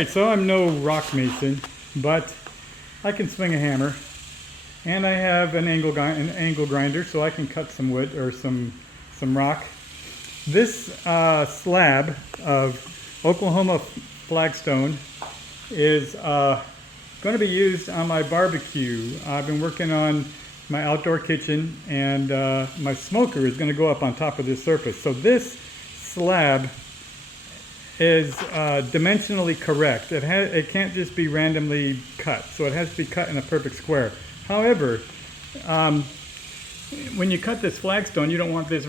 Alright, so I'm no rock mason, but I can swing a hammer, and I have an angle grinder, so I can cut some wood or some rock. This slab of Oklahoma flagstone is going to be used on my barbecue. I've been working on my outdoor kitchen, and my smoker is going to go up on top of this surface. So this slab is dimensionally correct. It can't just be randomly cut, so it has to be cut in a perfect square. However, when you cut this flagstone, you don't want this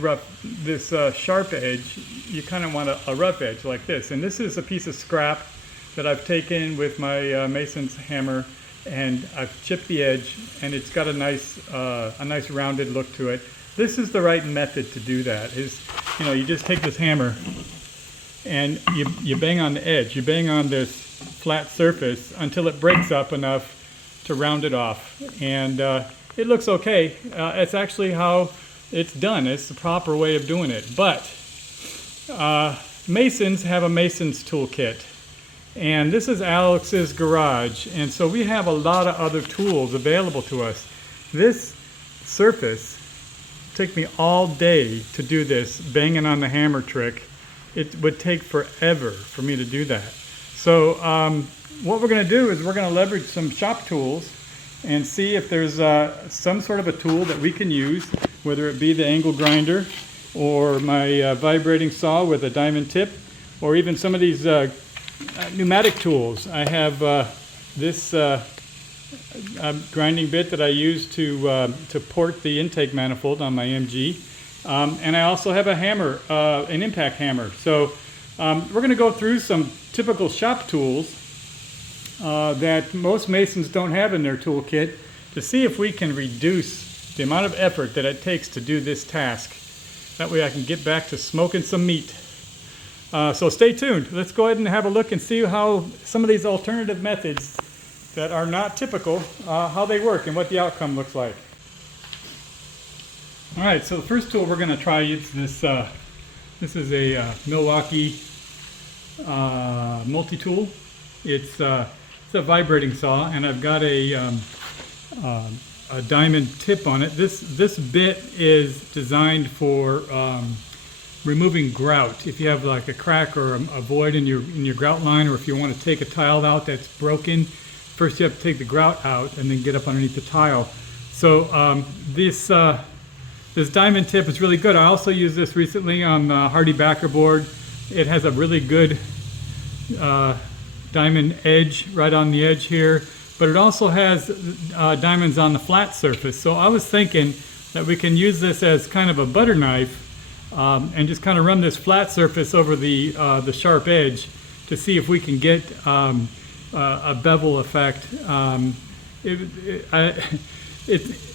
sharp edge. You kind of want a rough edge like this. And this is a piece of scrap that I've taken with my mason's hammer, and I've chipped the edge, and it's got a nice rounded look to it. This is the right method to do that. You just take this hammer and you bang on the edge. You bang on this flat surface until it breaks up enough to round it off, and it looks okay. It's actually how it's done. It's the proper way of doing it. But masons have a mason's toolkit, and this is Alex's garage, and so we have a lot of other tools available to us. This surface took me all day to do this, banging on the hammer trick. It would take forever for me to do that. So what we're going to do is we're going to leverage some shop tools and see if there's some sort of a tool that we can use, whether it be the angle grinder or my vibrating saw with a diamond tip, or even some of these pneumatic tools. I have this grinding bit that I use to port the intake manifold on my MG. And I also have a hammer, an impact hammer. So we're going to go through some typical shop tools that most masons don't have in their toolkit to see if we can reduce the amount of effort that it takes to do this task. That way I can get back to smoking some meat. So stay tuned. Let's go ahead and have a look and see how some of these alternative methods that are not typical, how they work and what the outcome looks like. Alright, so the first tool we're going to try is this. This is a Milwaukee multi-tool. It's a vibrating saw, and I've got a diamond tip on it. This bit is designed for removing grout. If you have like a crack or a void in your grout line, or if you want to take a tile out that's broken, first you have to take the grout out and then get up underneath the tile. So this diamond tip is really good. I also used this recently on the Hardy backer board. It has a really good diamond edge right on the edge here, but it also has diamonds on the flat surface. So I was thinking that we can use this as kind of a butter knife and just kind of run this flat surface over the sharp edge to see if we can get a bevel effect.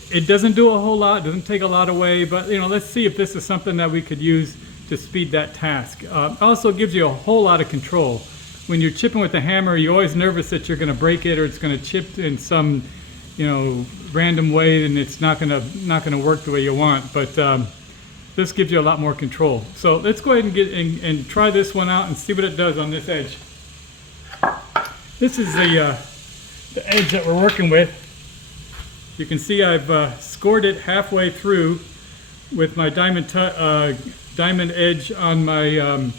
It doesn't do a whole lot, doesn't take a lot away, but let's see if this is something that we could use to speed that task. Also gives you a whole lot of control. When you're chipping with the hammer, you're always nervous that you're going to break it, or it's going to chip in some random way, and it's not going to work the way you want. But this gives you a lot more control. So let's go ahead and try this one out and see what it does on this edge. This is the edge that we're working with. You can see I've scored it halfway through with my diamond edge on my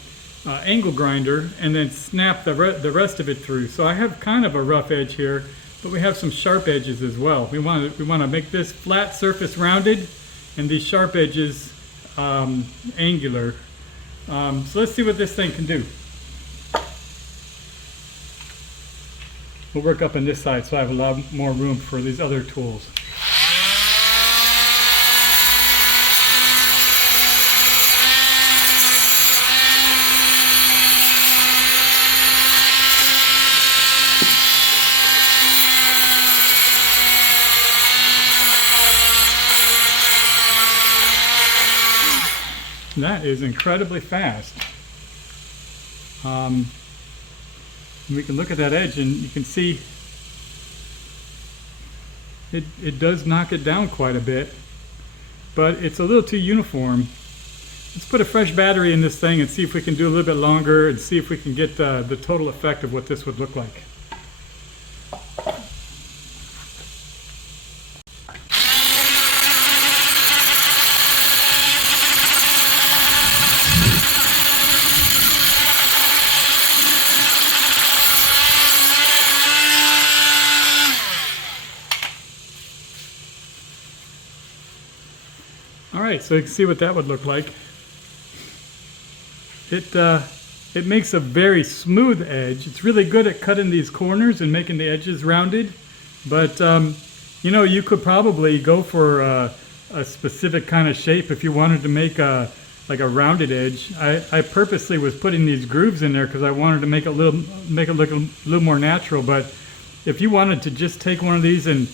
angle grinder, and then snap the rest of it through. So I have kind of a rough edge here, but we have some sharp edges as well. We want to make this flat surface rounded, and these sharp edges angular. So let's see what this thing can do. We'll work up on this side so I have a lot more room for these other tools. That is incredibly fast. We can look at that edge and you can see it does knock it down quite a bit, but it's a little too uniform. let's put a fresh battery in this thing and see if we can do a little bit longer and see if we can get the total effect of what this would look like. Alright, so you can see what that would look like. It makes a very smooth edge. It's really good at cutting these corners and making the edges rounded. But you know, you could probably go for a specific kind of shape if you wanted to make like a rounded edge. I purposely was putting these grooves in there because I wanted to make it look a little more natural. But if you wanted to just take one of these and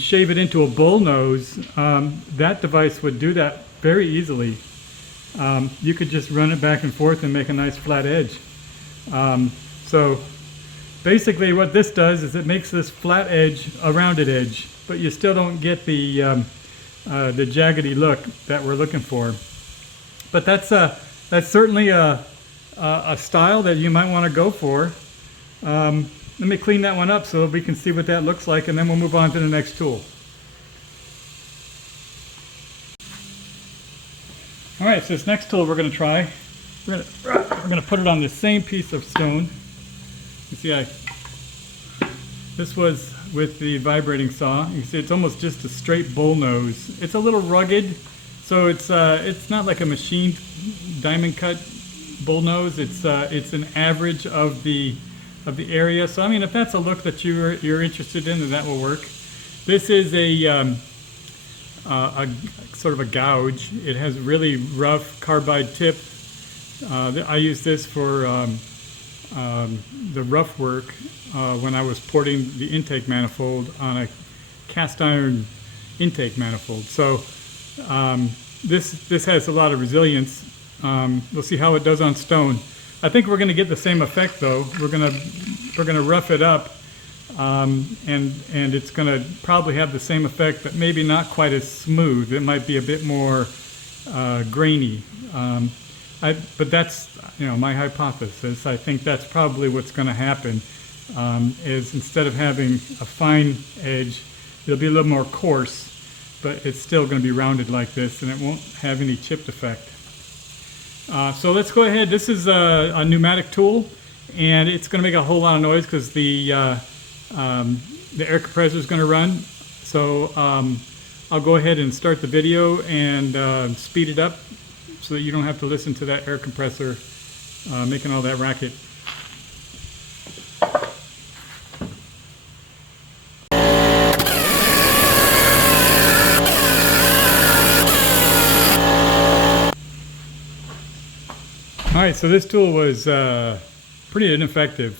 shave it into a bull nose, that device would do that very easily. You could just run it back and forth and make a nice flat edge. So basically what this does is it makes this flat edge a rounded edge, but you still don't get the jaggedy look that we're looking for. But that's certainly a style that you might want to go for. Let me clean that one up so we can see what that looks like, and then we'll move on to the next tool. Alright, so this next tool we're going to try, we're going to put it on the same piece of stone. You see, this was with the vibrating saw. You can see it's almost just a straight bull nose. It's a little rugged, so it's not like a machined diamond cut bull nose. It's an average of the area. So I mean, if that's a look that you're interested in, then that will work. This is a sort of a gouge. It has really rough carbide tip. I use this for the rough work when I was porting the intake manifold on a cast iron intake manifold. So this has a lot of resilience. We'll see how it does on stone. I think we're going to get the same effect though. We're going to rough it up, and it's going to probably have the same effect, but maybe not quite as smooth. It might be a bit more grainy. But that's, you know, my hypothesis. I think that's probably what's going to happen. Is instead of having a fine edge, it'll be a little more coarse, but it's still going to be rounded like this, and it won't have any chipped effect. So let's go ahead. This is a pneumatic tool, and it's going to make a whole lot of noise because the air compressor is going to run. So I'll go ahead and start the video and speed it up so that you don't have to listen to that air compressor making all that racket. Alright, so this tool was pretty ineffective.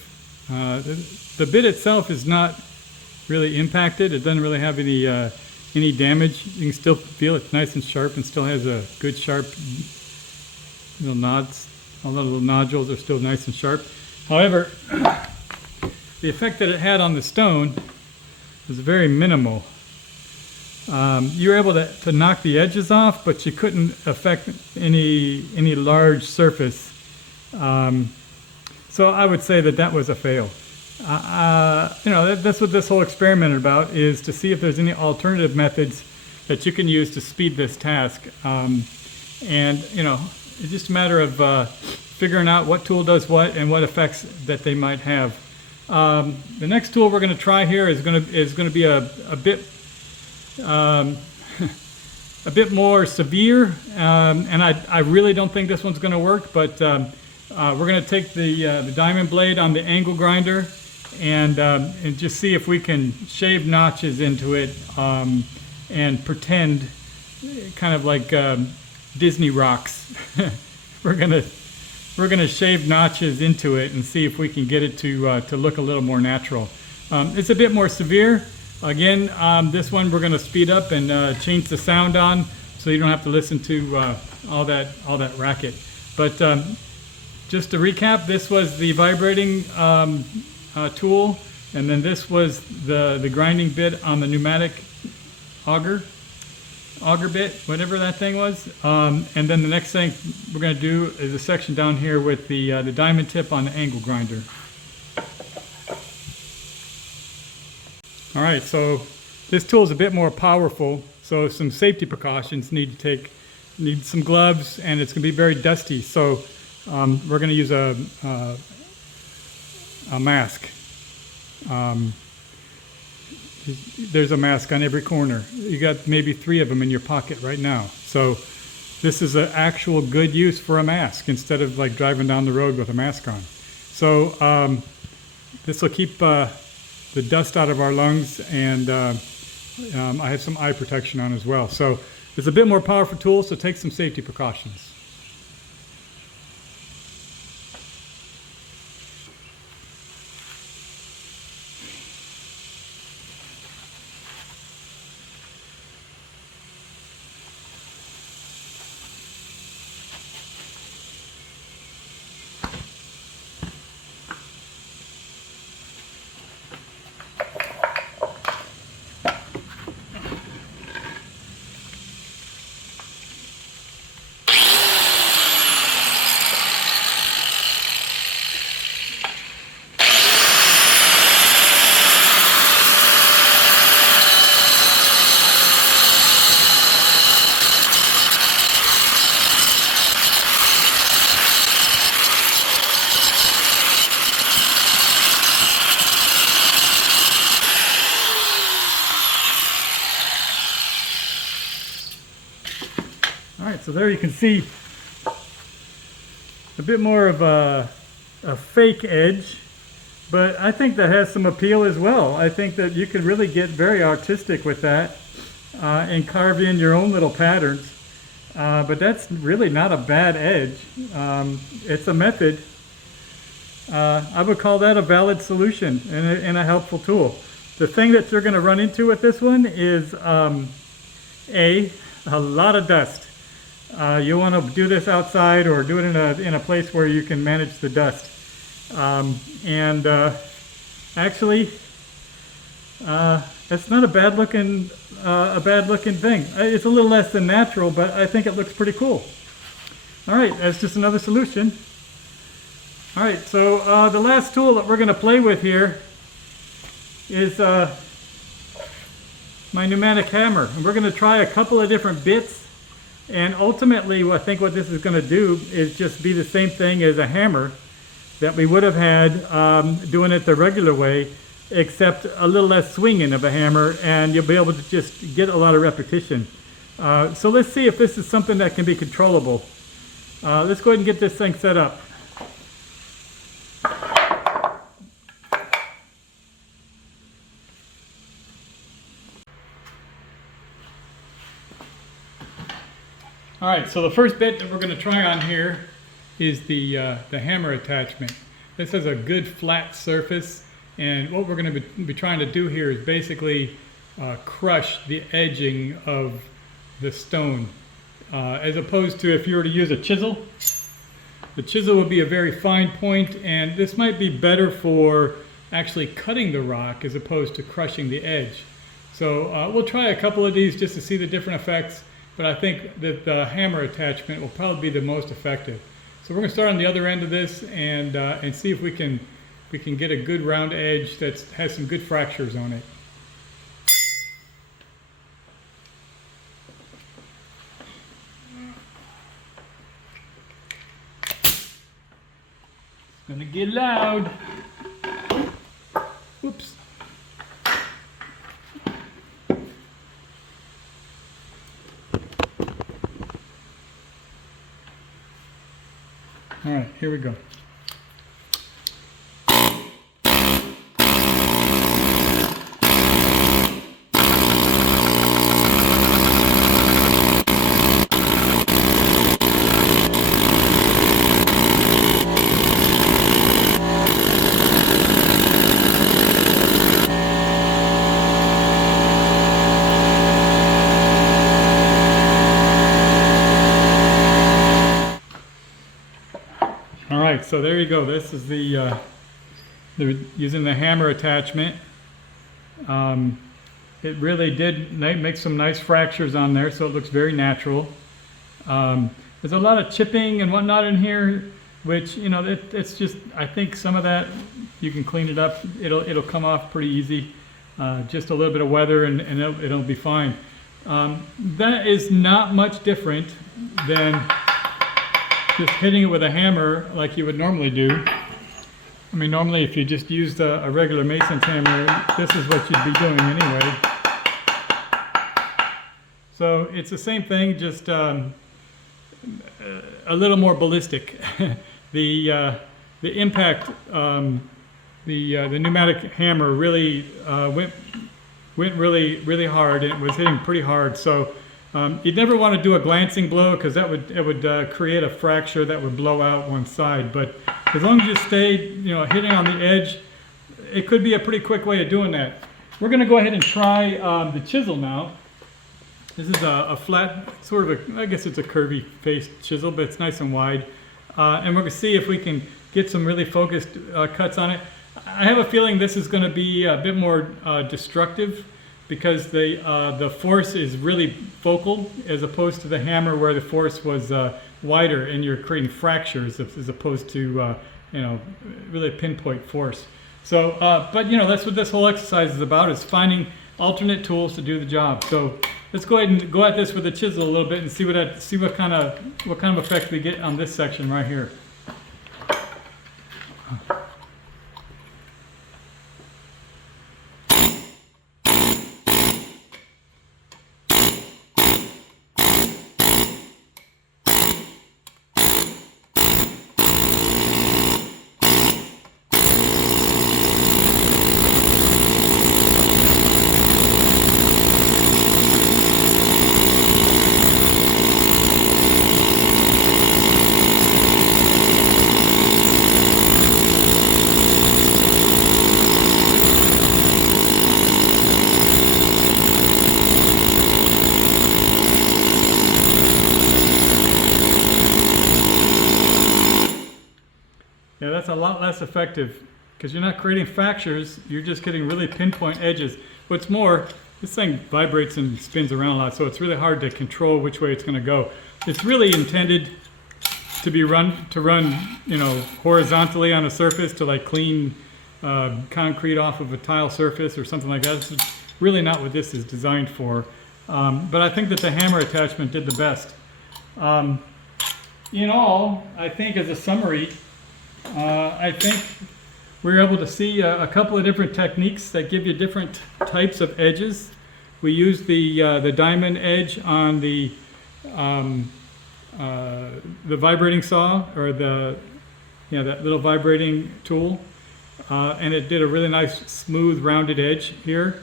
The bit itself is not really impacted. It doesn't really have any damage. You can still feel it's nice and sharp and still has a good sharp little nods. All the little nodules are still nice and sharp. However, the effect that it had on the stone was very minimal. You were able to knock the edges off, but you couldn't affect any large surface. So I would say that was a fail. You know, that's what this whole experiment is about, is to see if there's any alternative methods that you can use to speed this task. And you know, it's just a matter of figuring out what tool does what and what effects that they might have. The next tool we're going to try here is going to be a bit a bit more severe, and I really don't think this one's going to work, but we're going to take the diamond blade on the angle grinder and just see if we can shave notches into it and pretend kind of like Disney rocks. We're gonna shave notches into it and see if we can get it to look a little more natural. It's a bit more severe. Again, this one we're going to speed up and change the sound on so you don't have to listen to all that racket. But just to recap, this was the vibrating tool, and then this was the grinding bit on the pneumatic auger. auger bit, whatever that thing was. And then the next thing we're going to do is a section down here with the diamond tip on the angle grinder. All right, so this tool is a bit more powerful, so some safety precautions need some gloves, and it's going to be very dusty. So we're going to use a mask. There's a mask on every corner. You got maybe 3 of them in your pocket right now. So this is an actual good use for a mask instead of like driving down the road with a mask on. So this will keep the dust out of our lungs, and I have some eye protection on as well. So it's a bit more powerful tool, so take some safety precautions. Alright, so there you can see a bit more of a fake edge, but I think that has some appeal as well. I think that you can really get very artistic with that and carve in your own little patterns. But that's really not a bad edge. It's a method. I would call that a valid solution and a helpful tool. The thing that you're going to run into with this one is a lot of dust. You want to do this outside or do it in a place where you can manage the dust. Actually, it's not a bad looking thing. It's a little less than natural, but I think it looks pretty cool. All right, that's just another solution. All right, so the last tool that we're going to play with here is my pneumatic hammer, and we're going to try a couple of different bits. And ultimately, I think what this is going to do is just be the same thing as a hammer that we would have had doing it the regular way, except a little less swinging of a hammer, and you'll be able to just get a lot of repetition. So let's see if this is something that can be controllable. Let's go ahead and get this thing set up. All right, so the first bit that we're going to try on here is the hammer attachment. This has a good flat surface, and what we're going to be trying to do here is basically crush the edging of the stone. As opposed to if you were to use a chisel. The chisel would be a very fine point, and this might be better for actually cutting the rock as opposed to crushing the edge. So we'll try a couple of these just to see the different effects. But I think that the hammer attachment will probably be the most effective. So we're going to start on the other end of this and see if we can get a good round edge that has some good fractures on it. It's going to get loud. Whoops. All right, here we go. Alright, so there you go. This is they're using the hammer attachment. It really did make some nice fractures on there, so it looks very natural. There's a lot of chipping and whatnot in here, which, you know, it's just, I think some of that, you can clean it up. It'll come off pretty easy. Just a little bit of weather and it'll be fine. That is not much different than just hitting it with a hammer like you would normally do. I mean, normally if you just used a regular mason's hammer, this is what you'd be doing anyway. So it's the same thing, just a little more ballistic. The impact, the pneumatic hammer really went really hard, and it was hitting pretty hard. So you'd never want to do a glancing blow, because it would create a fracture that would blow out one side. But as long as you stay, you know, hitting on the edge, it could be a pretty quick way of doing that. We're going to go ahead and try the chisel now. This is a flat, sort of I guess it's a curvy faced chisel, but it's nice and wide. And we're going to see if we can get some really focused cuts on it. I have a feeling this is going to be a bit more destructive, because the force is really focal, as opposed to the hammer where the force was wider and you're creating fractures as opposed to you know, really pinpoint force. So, but you know, that's what this whole exercise is about, is finding alternate tools to do the job. So let's go ahead and go at this with a chisel a little bit and see what kind of effect we get on this section right here. Yeah, that's a lot less effective, because you're not creating fractures, you're just getting really pinpoint edges. What's more, this thing vibrates and spins around a lot, so it's really hard to control which way it's going to go. It's really intended to run, you know, horizontally on a surface, to like clean concrete off of a tile surface or something like that. This is really not what this is designed for. But I think that the hammer attachment did the best. In all, I think as a summary, I think we were able to see a couple of different techniques that give you different types of edges. We used the diamond edge on the vibrating saw, or that little vibrating tool, and it did a really nice smooth rounded edge here.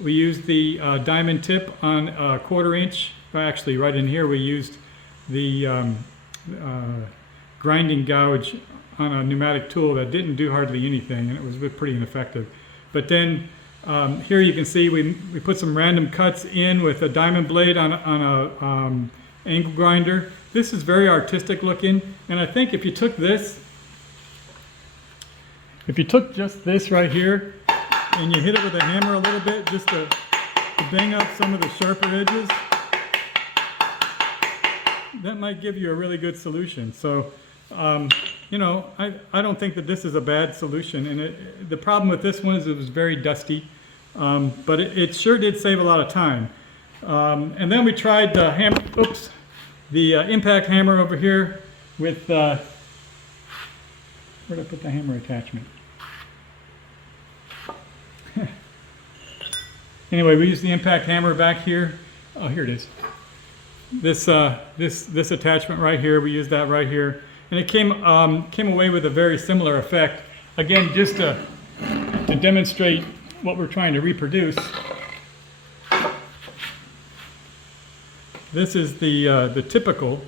We used the diamond tip on a 1/4 inch. Actually, right in here we used the grinding gouge on a pneumatic tool that didn't do hardly anything, and it was pretty ineffective. But then here you can see we put some random cuts in with a diamond blade on a angle grinder. This is very artistic looking, and I think if you took just this right here and you hit it with a hammer a little bit, just to bang up some of the sharper edges, that might give you a really good solution. So you know, I don't think that this is a bad solution, and the problem with this one is it was very dusty, but it sure did save a lot of time. And then we tried the impact hammer over here with, where'd I put the hammer attachment? Anyway, we used the impact hammer back here. Oh, here it is. This attachment right here, we used that right here. And it came away with a very similar effect. Again, just to demonstrate what we're trying to reproduce. This is the typical.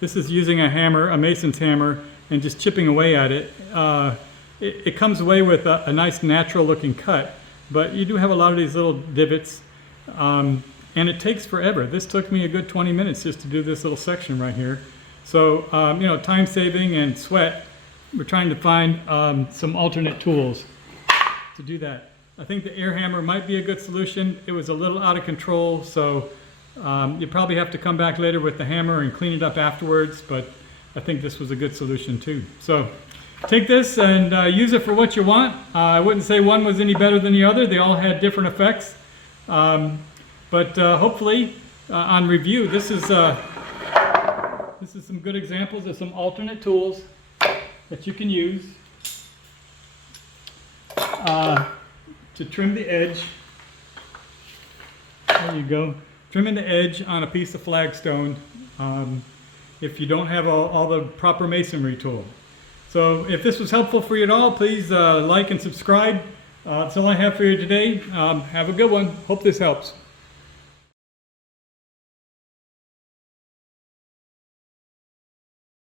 This is using a hammer, a mason's hammer, and just chipping away at it. It comes away with a nice natural looking cut, but you do have a lot of these little divots, and it takes forever. This took me a good 20 minutes just to do this little section right here. So, you know, time saving and sweat. We're trying to find some alternate tools to do that. I think the air hammer might be a good solution. It was a little out of control, so you probably have to come back later with the hammer and clean it up afterwards, but I think this was a good solution too. So take this and use it for what you want. I wouldn't say one was any better than the other. They all had different effects. But hopefully on review, this is some good examples of some alternate tools that you can use to trim the edge. There you go. Trimming the edge on a piece of flagstone if you don't have all the proper masonry tool. So if this was helpful for you at all, please like and subscribe. That's all I have for you today. Have a good one. Hope this helps.